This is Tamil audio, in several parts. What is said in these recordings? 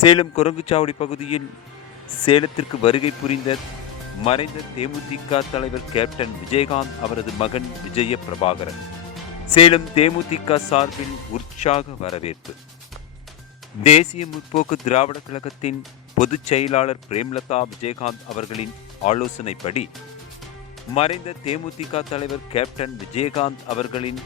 சேலம் குரங்குச்சாவடி பகுதியில் சேலத்திற்கு வருகை புரிந்த மறைந்த தேமுதிக தலைவர் கேப்டன் விஜயகாந்த் அவரது மகன் விஜய பிரபாகரன். சேலம் தேமுதிக சார்பில் உற்சாக வரவேற்பு. தேசிய முற்போக்கு திராவிட கழகத்தின் பொதுச் செயலாளர் பிரேமலதா விஜயகாந்த் அவர்களின் ஆலோசனைப்படி மறைந்த தேமுதிக தலைவர் கேப்டன் விஜயகாந்த் அவர்களின்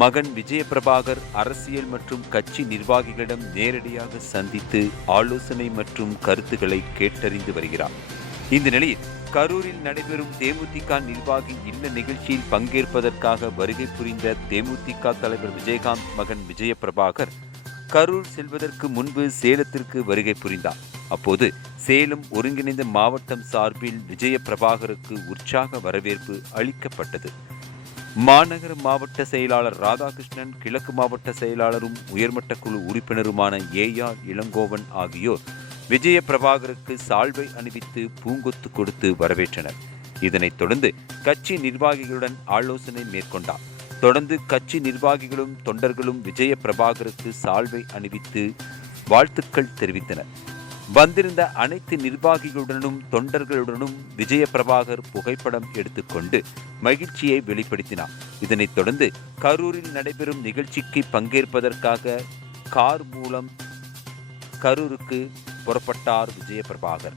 மகன் விஜயபிரபாகர் அரசியல் மற்றும் கட்சி நிர்வாகிகளிடம் நேரடியாக சந்தித்து ஆலோசனை மற்றும் கருத்துக்களை கேட்டறிந்து வருகிறார். இந்த நிலையில் கரூரில் நடைபெறும் தேமுதிக நிர்வாகி இல்ல நிகழ்ச்சியில் பங்கேற்பதற்காக வருகை புரிந்த தேமுதிக தலைவர் விஜயகாந்த் மகன் விஜயபிரபாகர் கரூர் செல்வதற்கு முன்பு சேலத்திற்கு வருகை புரிந்தார். அப்போது சேலம் ஒருங்கிணைந்த மாவட்டம் சார்பில் விஜயபிரபாகருக்கு உற்சாக வரவேற்பு அளிக்கப்பட்டது. மாநகர மாவட்ட செயலாளர் ராதாகிருஷ்ணன், கிழக்கு மாவட்ட செயலாளரும் உயர்மட்ட குழு உறுப்பினருமான ஏஆர் இளங்கோவன் ஆகியோர் விஜய பிரபாகருக்கு சால்வை அணிவித்து பூங்கொத்து கொடுத்து வரவேற்றனர். இதனைத் தொடர்ந்து கட்சி நிர்வாகிகளுடன் ஆலோசனை மேற்கொண்டார். தொடர்ந்து கட்சி நிர்வாகிகளும் தொண்டர்களும் விஜய பிரபாகருக்கு சால்வை அணிவித்து வாழ்த்துக்கள் தெரிவித்தனர். வந்திருந்த அனைத்து நிர்வாகிகளுடனும் தொண்டர்களுடனும் விஜய பிரபாகர் புகைப்படம் எடுத்துக்கொண்டு மகிழ்ச்சியை வெளிப்படுத்தினார். இதனைத் தொடர்ந்து கரூரில் நடைபெறும் நிகழ்ச்சிக்கு பங்கேற்பதற்காக கார் மூலம் கரூருக்கு புறப்பட்டார் விஜய பிரபாகர்.